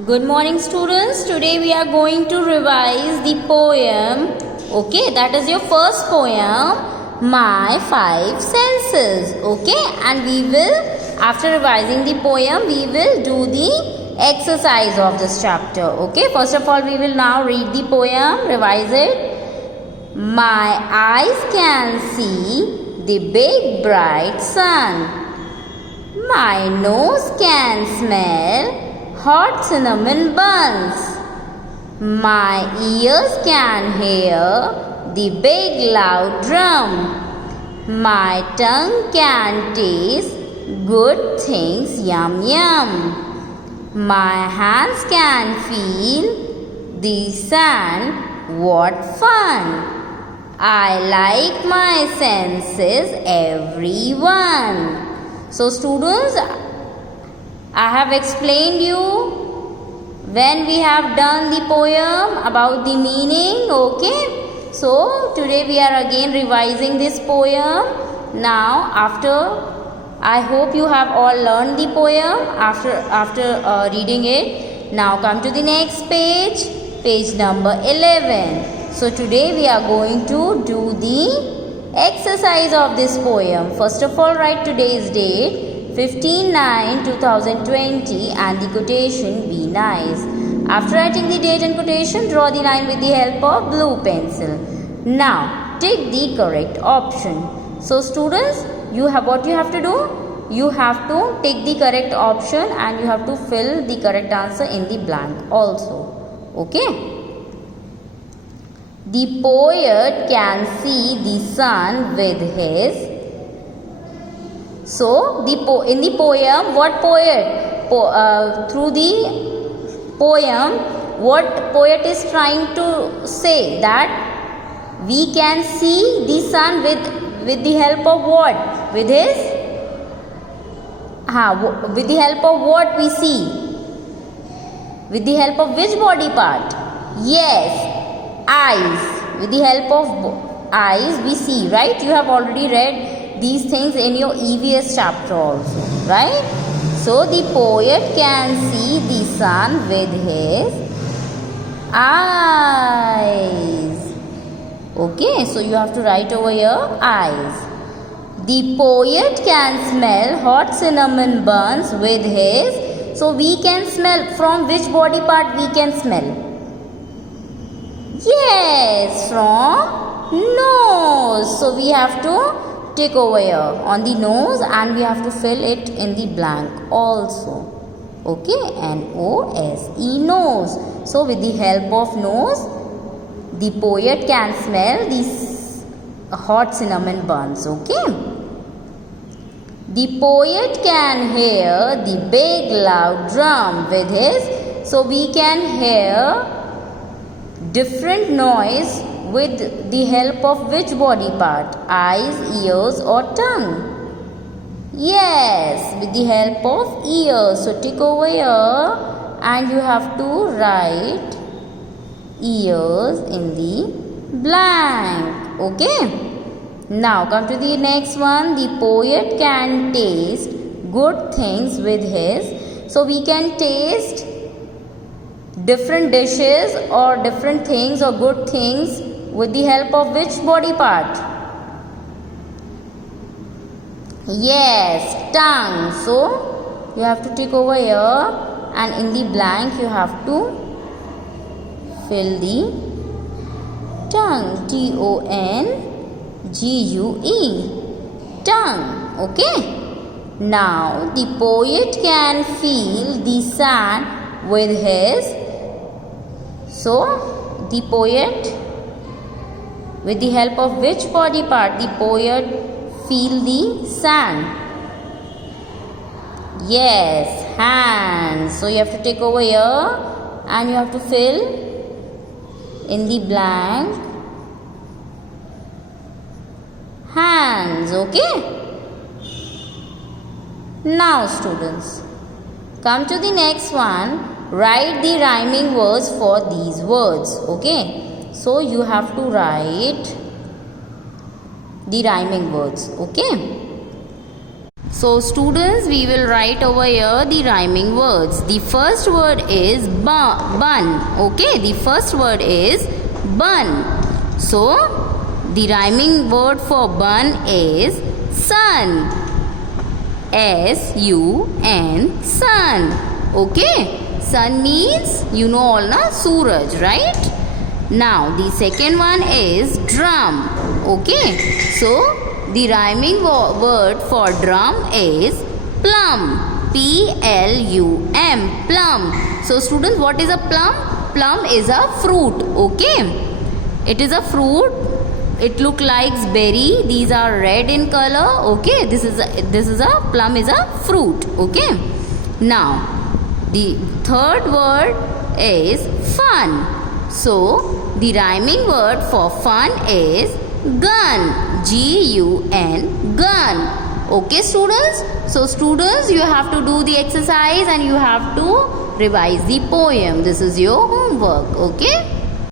Good morning, students. Today we are going to revise the poem. Okay, that is your first poem, My Five Senses. Okay, and we will, after revising the poem, we will do the exercise of this chapter. Okay, first of all, we will now read the poem, revise it. My eyes can see the big bright sun. My nose can smell hot cinnamon buns. My ears can hear the big loud drum. My tongue can taste good things, yum yum. My hands can feel the sand, what fun. I like my senses, everyone. So students, I have explained you when we have done the poem about the meaning. Okay, so today we are again revising this poem. Now after, I hope you have all learned the poem after reading it. Now come to the next page, page number 11. So today we are going to do the exercise of this poem. First of all, write today's date, 15/9/2020, and the quotation, be nice. After writing the date and quotation, draw the line with the help of blue pencil. Now take the correct option. So students, what you have to do? You have to take the correct option and you have to fill the correct answer in the blank also. Okay. The poet can see the sun with his. So, in the poem, what poet? Through the poem, what poet is trying to say? That we can see the sun with the help of what? With his? With the help of what we see? With the help of which body part? Yes, eyes. With the help of eyes we see, right? You have already read these things in your EVS chapter also, right? So the poet can see the sun with his eyes. Okay, so you have to write over here eyes. The poet can smell hot cinnamon buns with his. So we can smell, from which body part we can smell? Yes, from nose. So we have to tick over here on the nose and we have to fill it in the blank also. Okay, N-O-S-E, nose. So with the help of nose, the poet can smell these hot cinnamon buns. Okay. The poet can hear the big loud drum with his. So we can hear different noise with the help of which body part? Eyes, ears or tongue? Yes, with the help of ears. So tick over here and you have to write ears in the blank. Okay. Now come to the next one. The poet can taste good things with his. So we can taste different dishes or different things or good things with the help of which body part? Yes, tongue. So you have to tick over here and in the blank you have to fill the tongue. T-O-N-G-U-E. Tongue. Okay. Now the poet can feel the sand with his. So the poet, with the help of which body part the poet feel the sand? Yes, hands. So you have to take over here and you have to fill in the blank hands. Okay. Now students, come to the next one. Write the rhyming words for these words. Okay. So you have to write the rhyming words. Okay. So students, we will write over here the rhyming words. The first word is bun. Okay, the first word is bun. So the rhyming word for bun is sun. S-U-N, sun. Okay, sun means, you know all na, Suraj, right? Now the second one is drum. Okay, so the rhyming word for drum is plum. P-L-U-M, plum. So students, what is a plum? Plum is a fruit. Okay, it is a fruit. It look like berry. These are red in color. Okay, this is a plum is a fruit. Okay, now the third word is fun. So the rhyming word for fun is gun. G-U-N, gun. Okay students, so students, you have to do the exercise and you have to revise the poem. This is your homework. Okay.